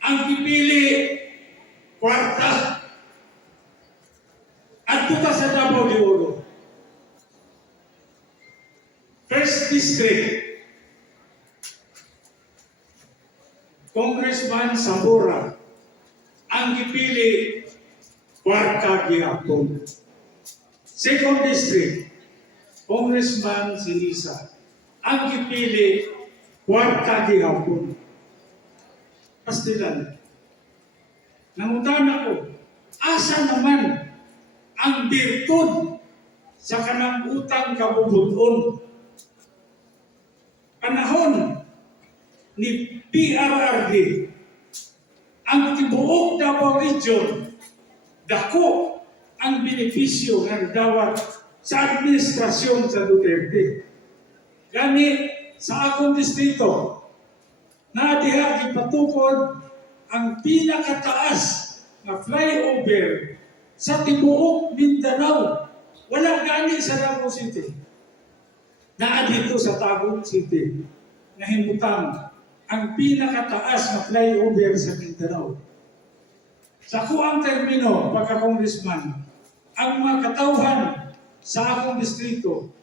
Ang pipili, kwarta. At tuta sa Davao de Oro. First District, Congressman Zamora. Ang pipili, kwarta gihapon. Second District, Congressman Sinisa. Ang pipili, kwarta gihapon. Pastilan. Nangutan ako, asa naman ang birtud sa kanang utang kabubuton? Panahon ni PRRD, ang tibuok Davao Region, dako ang benepisyo ng dawat sa administrasyon sa Duterte. Gani sa akong distrito, na diha gipatukod ang pinakataas na flyover sa tibuok Mindanao. Wala gani sa Davao City. Naa dito sa Tagum City na himutang ang pinakataas na flyover sa Mindanao. Sa kuang termino, pagka-congressman, ang mga katauhan sa akong distrito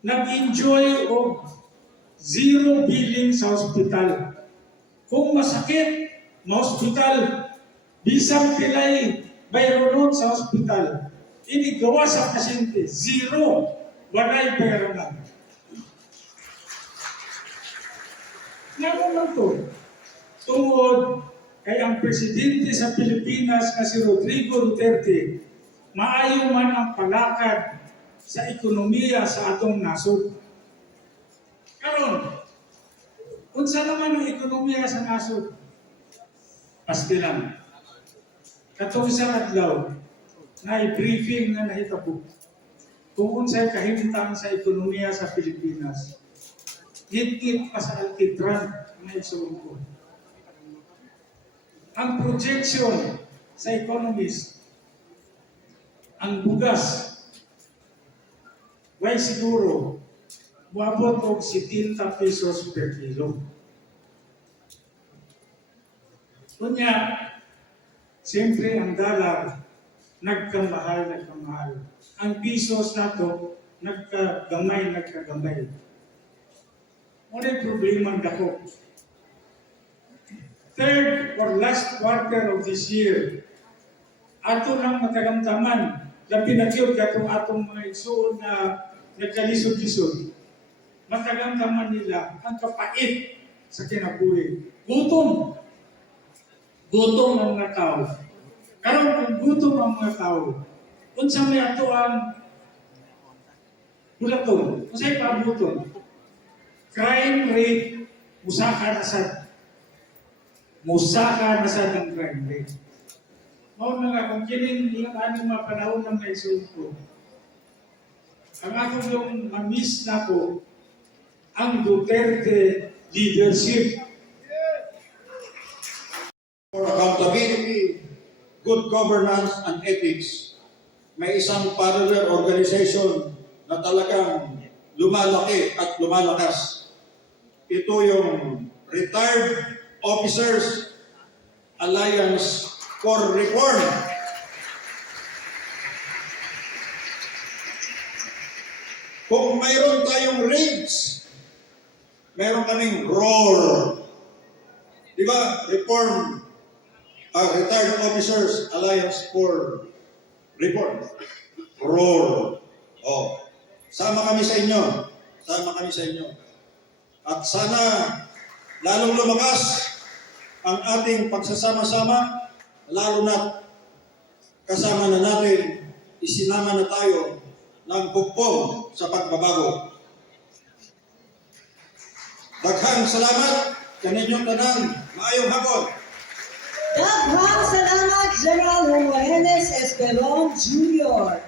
nag-enjoy of zero billing sa hospital. Kung masakit, ma-hospital, bisang pilay bayronon sa hospital, inigawa sa pasyente, zero, walay bayronan. Ngayon lang to, tungod kay ang presidente sa Pilipinas na si Rodrigo Duterte, maayo man ang palakad sa ekonomiya sa atong nasod. Karon, unsa naman ang ekonomiya sa nasod? Pastilan. Katong isang adlaw, na briefing na nahitabo kung unsay kahimtang sa ekonomiya sa Pilipinas. Hit-hit pa sa Altitran na isuong ko. Ang projection sa economist, ang bugas, way siguro, buabot og 70 pesos per kilo. Kunya, siyempre ang dollar, nagkamahal. Ang pesos nato, nagkagamay. Ngunit problema ang dako. Third or last quarter of this year, ato nang matagamtaman, labi na yun katong atong mga igsoon na nagkalisod-lisod. Matagamtaman nila ang kapait sa kinabuhi. Gutom ang mga tao. Karon kung gutom ang mga tao, unsa may ato ang bulaton, unsay pabuton? Crime rate, musaka na sad ang crime rate. Mao na nga kung kining ilang aning mga panahon ng naisulpo. Ang akong yung ma-miss na ko, ang Duterte leadership. For accountability, good governance, and ethics, may isang parallel organization na talagang lumalaki at lumalakas. Ito yung Retired Officers Alliance for Reform. Kung mayroon tayong raids, mayroon kaming ROAR. Di ba? Retired Officers Alliance for Reform. ROAR. Sama kami sa inyo. At sana lalong lumakas ang ating pagsasama-sama, lalo na kasama na natin, isinama na tayo ng bukpong sa pagbabago. Daghang salamat kaninyong tanan. Maayong hapon. Daghang salamat, General Juanes Estelon Jr.